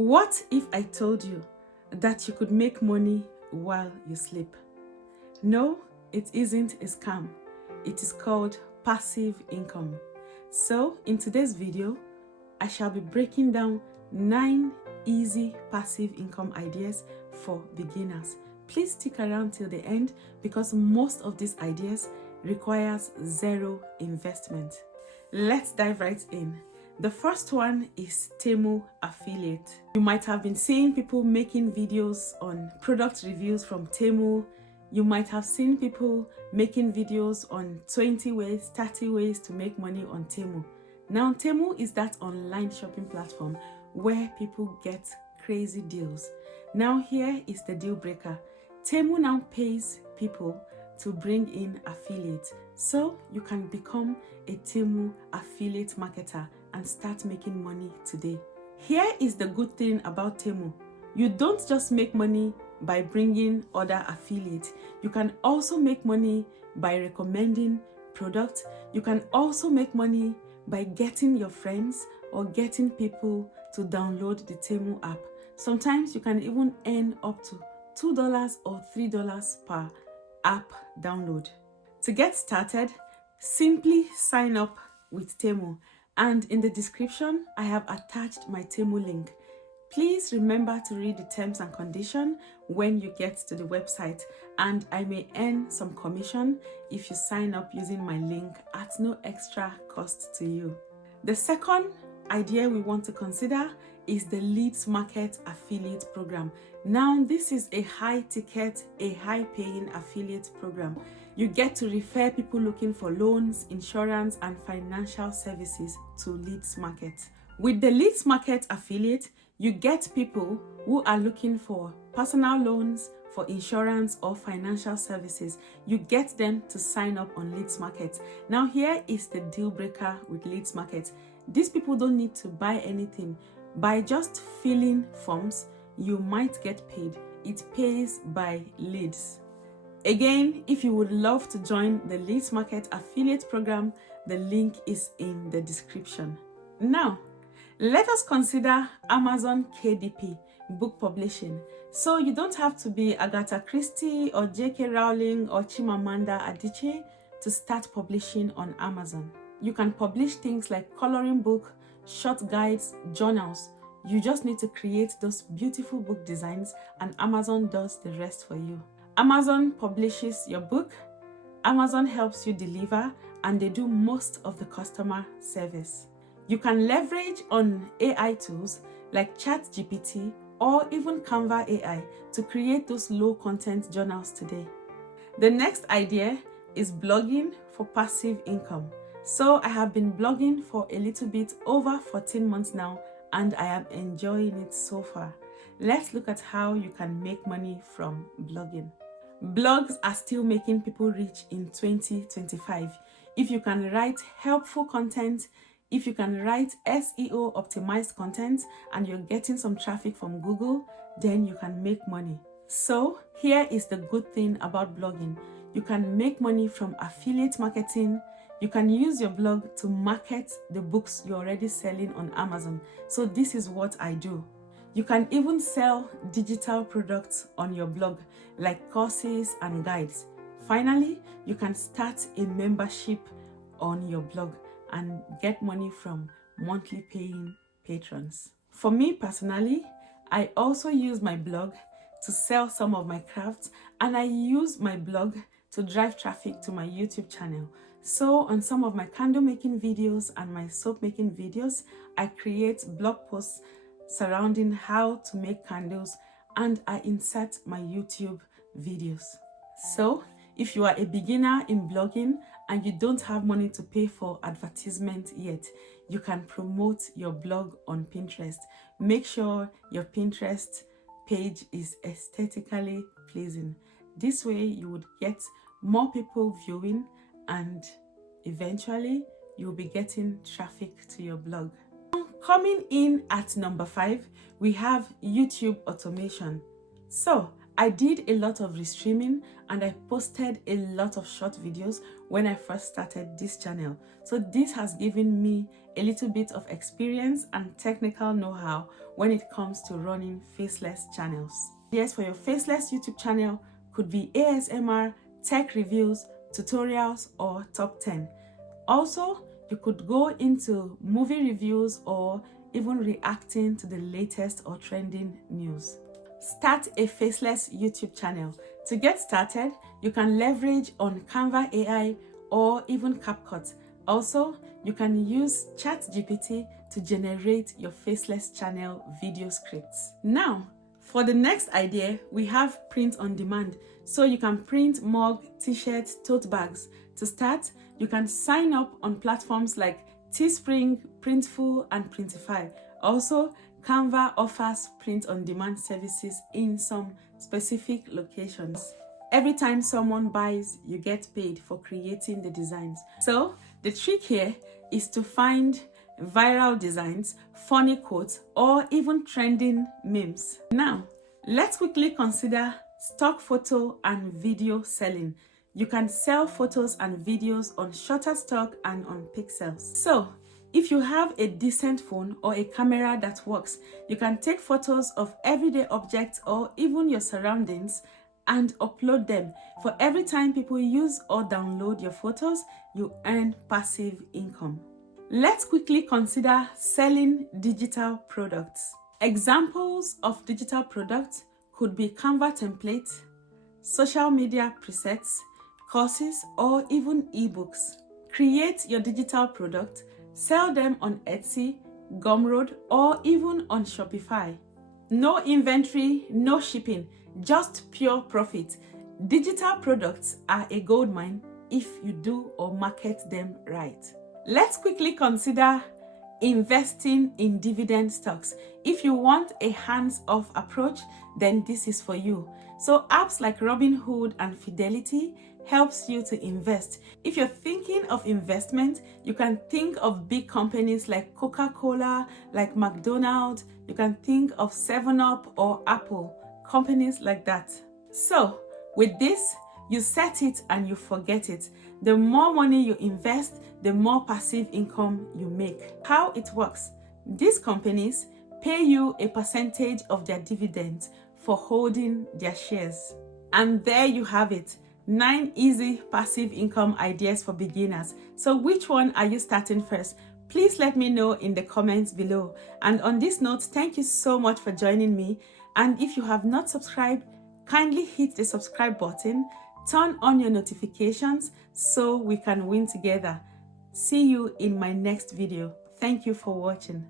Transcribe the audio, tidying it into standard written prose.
What if I told you that you could make money while you sleep? No, it isn't a scam. It is called passive income. So in today's video, I shall be breaking down 9 easy passive income ideas for beginners. Please stick around till the end because most of these ideas requires zero investment. Let's dive right in. The first one is Temu affiliate. You might have been seeing people making videos on product reviews from Temu. You might have seen people making videos on 20 ways, 30 ways to make money on Temu. Now, Temu is that online shopping platform where people get crazy deals. Now, here is the deal breaker. Temu now pays people to bring in affiliates. So you can become a Temu affiliate marketer and start making money today. Here is the good thing about Temu. You don't just make money by bringing other affiliates. You can also make money by recommending products. You can also make money by getting your friends or getting people to download the Temu app. Sometimes you can even earn up to $2 or $3 per app download. To get started, simply sign up with Temu, and in the description I have attached my Temu link. Please remember to read the terms and conditions when you get to the website, and I may earn some commission if you sign up using my link at no extra cost to you. The second idea we want to consider is the LeadsMarket affiliate program. Now, this is a high ticket, a high paying affiliate program. You get to refer people looking for loans, insurance, and financial services to LeadsMarket. With the LeadsMarket affiliate, you get people who are looking for personal loans, for insurance or financial services. You get them to sign up on LeadsMarket. Now, here is the deal breaker with LeadsMarket. These people don't need to buy anything. By just filling forms, you might get paid. It pays by leads. Again, if you would love to join the LeadsMarket affiliate program, the link is in the description. Now, let us consider Amazon KDP, book publishing. So you don't have to be Agatha Christie or J.K. Rowling or Chimamanda Adichie to start publishing on Amazon. You can publish things like coloring book, short guides, journals. You just need to create those beautiful book designs and Amazon does the rest for you. Amazon publishes your book, Amazon helps you deliver, and they do most of the customer service. You can leverage on AI tools like ChatGPT or even Canva AI to create those low content journals today. The next idea is blogging for passive income. So I have been blogging for a little bit over 14 months now, and I am enjoying it so far. Let's look at how you can make money from blogging. Blogs are still making people rich in 2025. If you can write helpful content, if you can write SEO optimized content and you're getting some traffic from Google, then you can make money. So here is the good thing about blogging. You can make money from affiliate marketing. You can use your blog to market the books you're already selling on Amazon. So this is what I do. You can even sell digital products on your blog, like courses and guides. Finally, you can start a membership on your blog and get money from monthly paying patrons. For me personally, I also use my blog to sell some of my crafts, and I use my blog to drive traffic to my YouTube channel. So on some of my candle making videos and my soap making videos, I create blog posts surrounding how to make candles, and I insert my YouTube videos. So if you are a beginner in blogging and you don't have money to pay for advertisement yet, you can promote your blog on Pinterest. Make sure your Pinterest page is aesthetically pleasing. This way you would get more people viewing, and eventually you'll be getting traffic to your blog. Coming in at number 5, we have YouTube automation. So I did a lot of restreaming and I posted a lot of short videos when I first started this channel. So this has given me a little bit of experience and technical know-how when it comes to running faceless channels. Yes, for your faceless YouTube channel could be ASMR, tech reviews, tutorials, or top 10. Also, you could go into movie reviews or even reacting to the latest or trending news. Start a faceless YouTube channel. To get started, you can leverage on Canva AI or even CapCut. Also, you can use ChatGPT to generate your faceless channel video scripts. Now, for the next idea, we have print on demand. So you can print mug, t-shirts, tote bags. To start, you can sign up on platforms like Teespring, Printful, and Printify. Also, Canva offers print on demand services in some specific locations. Every time someone buys, you get paid for creating the designs. So the trick here is to find viral designs, funny quotes, or even trending memes. Now, let's quickly consider stock photo and video selling. You can sell photos and videos on Shutterstock and on Pixels. So, if you have a decent phone or a camera that works, you can take photos of everyday objects or even your surroundings and upload them. For every time people use or download your photos, you earn passive income. Let's quickly consider selling digital products. Examples of digital products could be Canva templates, social media presets, courses, or even ebooks. Create your digital product, sell them on Etsy, Gumroad, or even on Shopify. No inventory, no shipping, just pure profit. Digital products are a goldmine if you do or market them right. Let's quickly consider investing in dividend stocks. If you want a hands-off approach, then this is for you. So apps like Robinhood and Fidelity helps you to invest. If you're thinking of investment, you can think of big companies like Coca-Cola, like McDonald's. You can think of 7-Up or Apple, companies like that. So with this, you set it and you forget it. The more money you invest, the more passive income you make. How it works: these companies pay you a percentage of their dividends for holding their shares. And there you have it. 9 easy passive income ideas for beginners. So which one are you starting first? Please let me know in the comments below. And on this note, thank you so much for joining me. And if you have not subscribed, kindly hit the subscribe button, turn on your notifications so we can win together. See you in my next video. Thank you for watching.